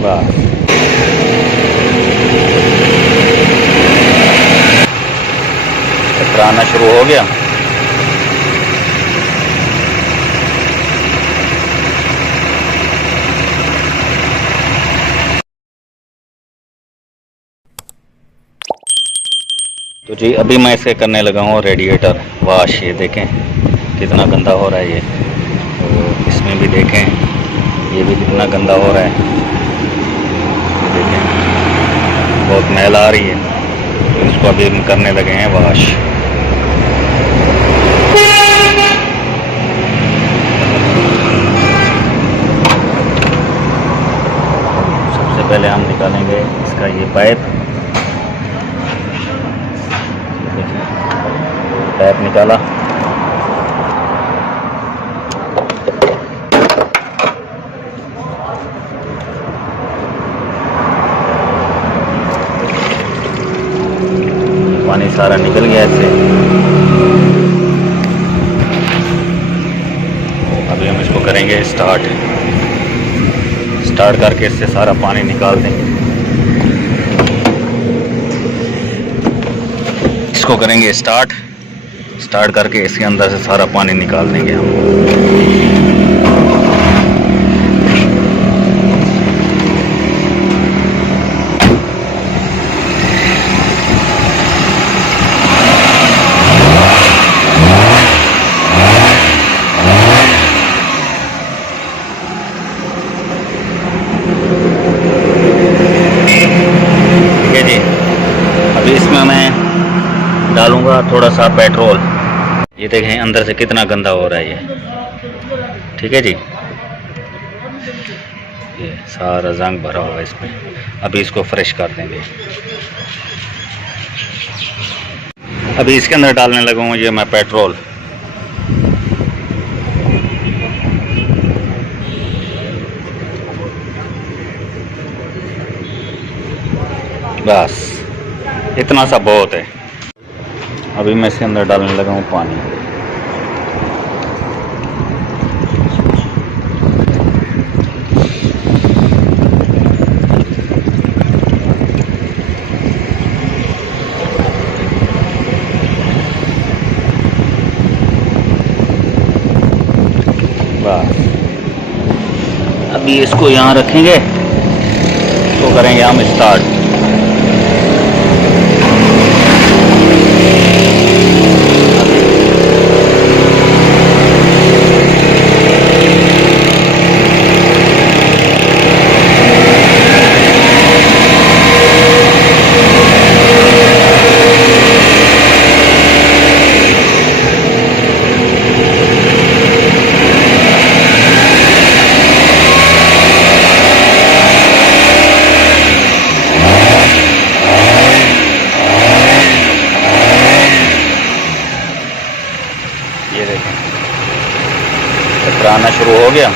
बस चक्कर आना शुरू हो गया। तो जी अभी मैं इसे करने लगा हूँ रेडिएटर वाश। ये देखें कितना गंदा हो रहा है ये। तो इसमें भी देखें ये भी कितना गंदा हो रहा है। ये देखें बहुत मैल आ रही है। तो इसको अभी हम करने लगे हैं वाश। सबसे पहले हम निकालेंगे इसका ये पाइप। पाइप निकाला। पानी सारा निकल गया इससे। अभी हम इसको करेंगे स्टार्ट करके इससे सारा पानी निकाल देंगे। इसको करेंगे स्टार्ट करके इसके अंदर से सारा पानी निकाल देंगे हम। ठीक है जी। अभी इसमें मैं डालूंगा थोड़ा सा पेट्रोल। ये देखें अंदर से कितना गंदा हो रहा है ये। ठीक है जी। ये सारा जंग भरा हुआ है इसमें। अभी इसको फ्रेश कर देंगे। अभी इसके अंदर डालने लगा हूँ ये मैं पेट्रोल। बस इतना सा बहुत है। अभी मैं इसके अंदर डालने लगा हूँ पानी। बस अभी इसको यहाँ रखेंगे तो करेंगे हम स्टार्ट। ये देखें चक्कर आना शुरू हो गया।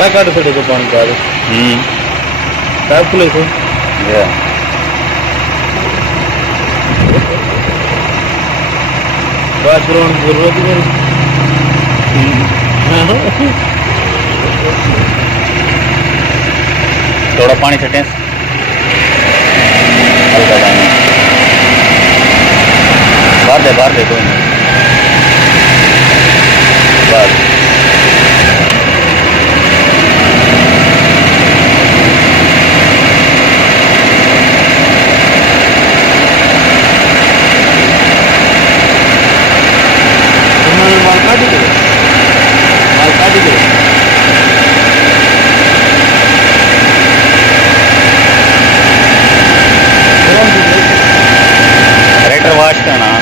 सारा काट छोड़े तो पानी का खुले थे या बात करने की जरूरत ही नहीं थोड़ा पानी छटे हल्का पानी बाहर दे कोई नहीं बाहर रेटर वाश करना